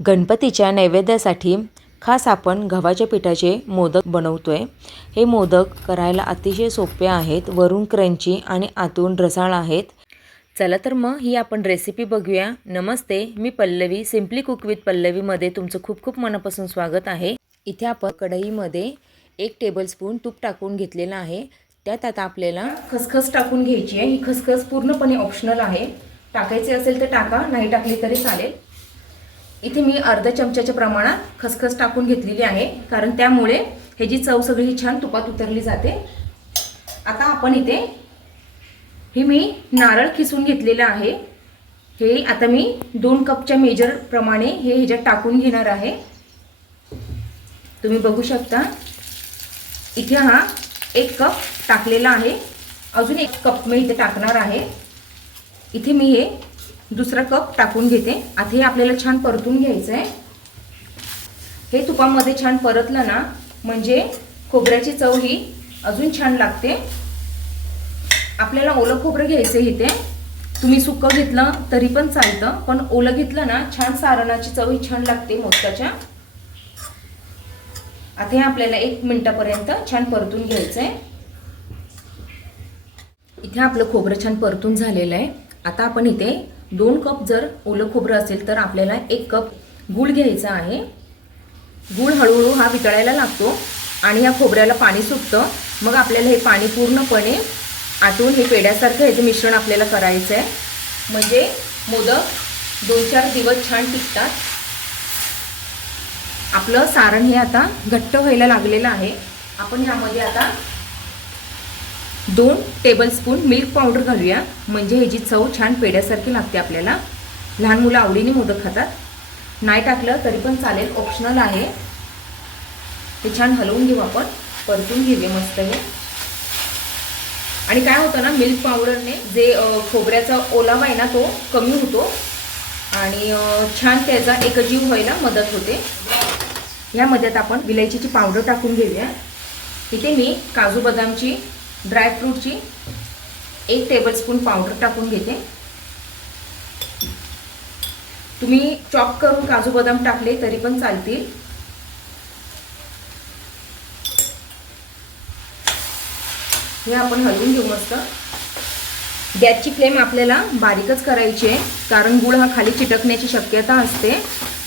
गणपतीच्या नैवेद्यासाठी खास आपण गव्हाच्या पिठाचे मोदक बनवतो आहे हे मोदक करायला अतिशय सोपे आहेत वरून क्रंची आणि आतून रसाळ आहेत. चला तर मग ही आपण रेसिपी बघूया. नमस्ते मी पल्लवी सिम्पली कुक विथ पल्लवीमध्ये तुमचं खूप खूप मनापासून स्वागत आहे. इथे आपण कढईमध्ये एक टेबलस्पून तूप टाकून घेतलेलं आहे. त्यात आता आपल्याला खसखस टाकून घ्यायची आहे. ही खसखस पूर्णपणे ऑप्शनल आहे. टाकायची असेल तर टाका नाही टाकली तरी चालेल. इथे मी अर्ध्या चमच्याच्या प्रमाणात खसखस टाकून घेतलेली आहे. कारण त्यामुळे ह्याची चव सगळी छान तुपात उतरली जाते. आता आपण इथे हे मी नारळ खिसून घेतलेलं आहे. हे आता मी दोन कपच्या मेजरप्रमाणे हे ह्याच्यात टाकून घेणार आहे. तुम्ही बघू शकता. इथे हा एक कप टाकलेला आहे. अजून एक कप मी इथे टाकणार आहे. इथे मी हे दुसरा कप टाकून घेते. आता हे आपल्याला छान परतून घ्यायचं आहे हे तुपामध्ये छान परतलं ना म्हणजे खोबऱ्याची चव ही अजून छान लागते. आपल्याला ओलं खोबरं घ्यायचं इथे. तुम्ही सुकं घेतलं तरी पण चालतं पण ओलं घेतलं ना छान सारणाची चव ही छान लागते मोदकाच्या. आता हे आपल्याला एक मिनटापर्यंत छान परतून घ्यायचं आहे इथे आपलं खोबरं छान परतून झालेलं आहे. आता आपण इथे दोन कप जर ओलं खोबरं असेल तर आपल्याला एक कप गूळ घ्यायचा आहे. गूळ हळूहळू हा वितळायला लागतो आणि या खोबऱ्याला पाणी सुटतं. मग आपल्याला हे पाणी पूर्णपणे आटून हे पेड्यासारखं ह्याचं मिश्रण आपल्याला करायचं आहे म्हणजे मोदक दोन चार दिवस छान टिकतात. आपलं सारण हे आता घट्ट व्हायला लागलेलं आहे. आपण ह्यामध्ये आता दोन टेबलस्पून मिल्क पावडर घालूया. म्हणजे ह्याची चव छान पेड्यासारखी लागते आपल्याला. लहान मुलं आवडीने मोदक खातात. नाही टाकलं तरी पण चालेल ऑप्शनल आहे. हे छान हलवून घेऊ आपण. परतून घेऊया मस्त हे. आणि काय होतं ना मिल्क पावडरने जे खोबऱ्याचा ओलावा आहे ना तो कमी होतो. आणि छान त्याचा एकजीव व्हायला मदत होते. या मध्यात आपण विलायचीची पावडर टाकून घेऊया. इथे मी काजू बदामची ड्रायफ्रूटची एक टेबलस्पून पावडर टाकून घेते. तुम्ही चॉप करून काजू बदाम टाकले तरी पण चालतील. हे आपण हलवून घेऊ मस्त. गॅसची फ्लेम आपल्याला बारीकच करायची आहे कारण गुळ हा खाली चिटकण्याची शक्यता असते.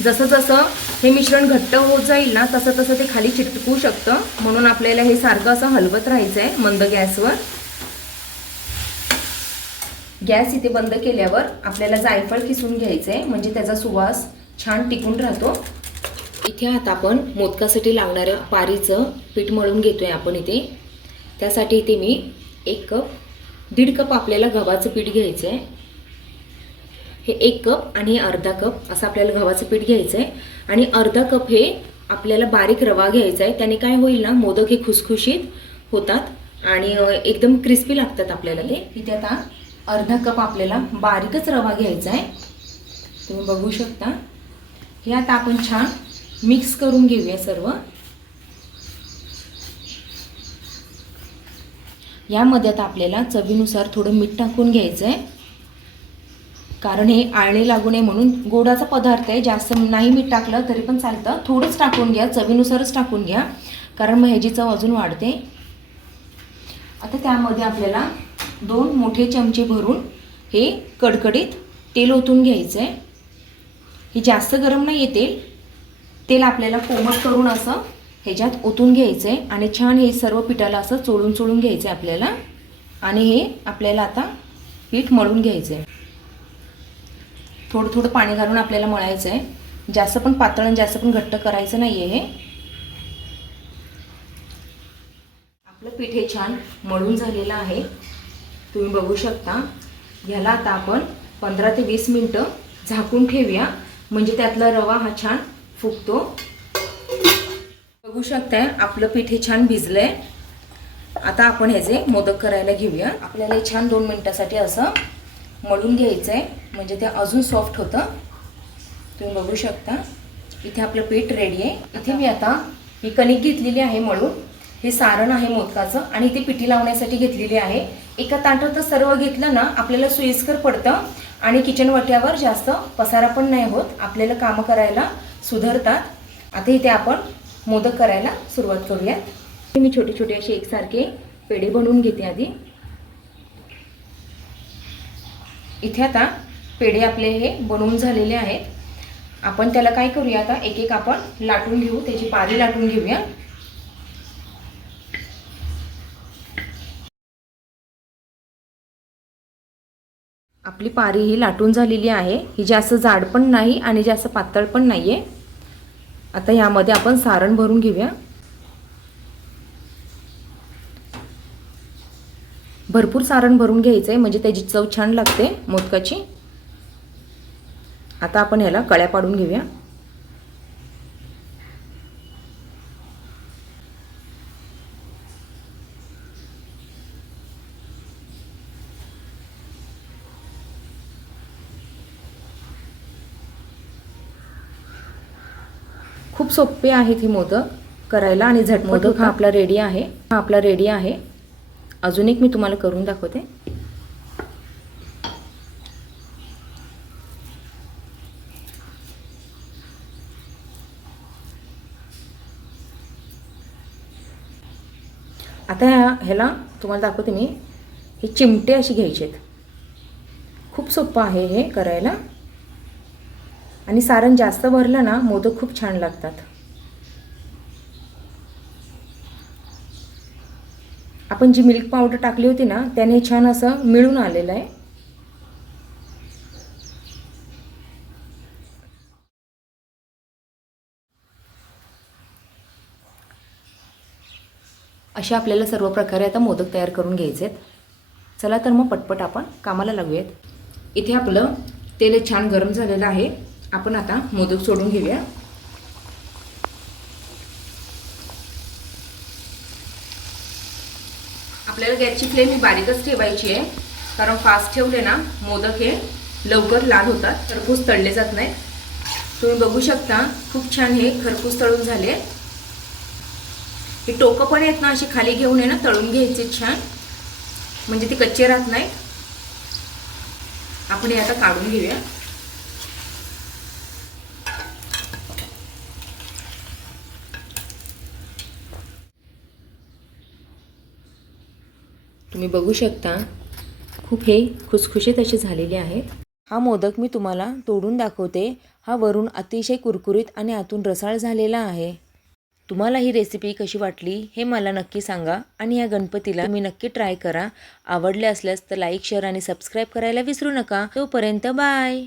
जसं जसं हे मिश्रण घट्ट होत जाईल ना तसं तसं ते खाली चिटकू शकतं. म्हणून आपल्याला हे सारखं असं हलवत राहायचं आहे मंद गॅसवर. गॅस इथे बंद केल्यावर आपल्याला जायफळ किसून घ्यायचं आहे म्हणजे त्याचा सुवास छान टिकून राहतो. इथे आता आपण मोदकासाठी लागणाऱ्या पारीचं पीठ मळून घेतो आहे आपण इथे. त्यासाठी इथे मी एक कप दीड कप आपल्याला गव्हाचं पीठ घ्यायचं आहे हे एक कप आणि अर्धा कप असं आपल्याला गव्हाचं पीठ घ्यायचं आहे आणि अर्धा कप हे आपल्याला बारीक रवा घ्यायचा आहे त्याने काय होईल ना मोदक हे खुसखुशीत होतात आणि एकदम क्रिस्पी लागतात आपल्याला ते. इथे आता अर्धा कप आपल्याला बारीकच रवा घ्यायचा आहे तुम्ही बघू शकता. हे आता आपण छान मिक्स करून घेऊया सर्व. यामध्ये आता आपल्याला चवीनुसार थोडं मीठ टाकून घ्यायचं आहे कारण हे आळणे लागू नये म्हणून गोडाचा पदार्थ आहे. जास्त नाही मीठ टाकलं तरी पण चालतं. थोडंच टाकून घ्या. चवीनुसारच टाकून घ्या. कारण मग ह्याची चव अजून वाढते. आता त्यामध्ये आपल्याला दोन मोठे चमचे भरून हे कडकडीत तेल ओतून घ्यायचं आहे हे जास्त गरम नाही आहे तेल. तेल आपल्याला कोमट करून असं ह्याच्यात ओतून घ्यायचं आहे आणि छान हे सर्व पिठाला असं चोळून चोळून घ्यायचं आहे आपल्याला. आणि हे आपल्याला आता पीठ मळून घ्यायचं आहे थोडं थोडं पाणी घालून आपल्याला मळायचं आहे जास्त पण पातळ आणि जास्त पण घट्ट करायचं नाही आहे हे. आपलं पीठ हे छान मळून झालेलं आहे. तुम्ही बघू शकता. ह्याला आता आपण पंधरा ते वीस मिनटं झाकून ठेवूया. म्हणजे त्यातला रवा हा छान फुगतो. बघू शकताय आपलं पीठ हे छान भिजलं आहे आता आपण ह्याचे मोदक करायला घेऊया. आपल्याला हे छान दोन मिनटासाठी असं मळून घ्यायचं आहे म्हणजे ते अजून सॉफ्ट होतं. तुम्ही बघू शकता. इथे आपलं पीठ रेडी आहे. इथे मी आता ही कणिक घेतलेली आहे मळून. हे सारण आहे मोदकाचं आणि इथे पिठी लावण्यासाठी घेतलेली आहे. एका ताटात सर्व घेतलं ना आपल्याला सोयीस्कर पडतं. आणि किचन वाट्यावर जास्त पसारा पण नाही होत. आपल्याला कामं करायला सुधारतात. आता इथे आपण मोदक करायला सुरुवात करूयात. मी छोटे छोटे असे एकसारखे पेढे बनवून घेते आधी. इथे आता पेढे आपले हे बनवून झालेले आहेत. आपण त्याला काय करूया आता? एक एक आपण लाटून घेऊ. त्याची पारी लाटून घेऊया. आपली पारी ही लाटून झालेली आहे. ही जास्त जाड पण नाही आणि जास्त पातळ पण नाही आहे आता यामध्ये आपण सारण भरून घेऊया. भरपूर सारण भरून घ्यायचं आहे म्हणजे त्याची चव छान लागते मोदकाची. आता आपण ह्याला कळ्या पाडून घेऊया. खूप सोपे आहेत ही मोदक करायला आणि झट मोदक हा आपला रेडी आहे. हा आपला रेडी आहे. अजून एक मी तुम्हाला करून दाखवते. आता ह्या ह्याला तुम्हाला दाखवते मी. हे चिमटे असे घ्यायचे आहेत. खूप सोपं आहे हे करायला. आणि सारण जास्त भरलं ना मोदक खूप छान लागतात. आपण जी मिल्क पावडर टाकली होती ना त्याने छान असं मिळून आलेलं आहे. असे आपल्याला सर्व प्रकारे आता मोदक तयार करून घ्यायचे आहेत चला तर मग पटपट आपण कामाला लागूयात. इथे आपलं तेल छान गरम झालेलं आहे. आपण आता मोदक सोडून घेऊया. आपल्याला गॅसची फ्लेम ही बारीकच ठेवायची आहे. कारण फास्ट ठेवले ना मोदक हे लवकर लाल होतात. खरपूस तळले जात नाही. तुम्ही बघू शकता खूप छान हे खरपूस तळून झाले. हे टोकं पण आहेत ना अशी खाली घेऊन आहे ना तळून घ्यायचे छान. म्हणजे ते कच्चे राहत नाहीत आपण हे आता काढून घेऊया. तुम्ही बघू शकता खूप हे खुसखुशीत असे झालेले आहेत हा मोदक मी तुम्हाला तोडून दाखवते. हा वरून अतिशय कुरकुरीत आणि आतून रसाळ झालेला आहे. तुम्हाला ही रेसिपी कशी वाटली हे मला नक्की सांगा आणि या गणपतीला तुम्ही नक्की ट्राय करा. आवडले असल्यास तर लाईक शेअर आणि सबस्क्राईब करायला विसरू नका. तोपर्यंत बाय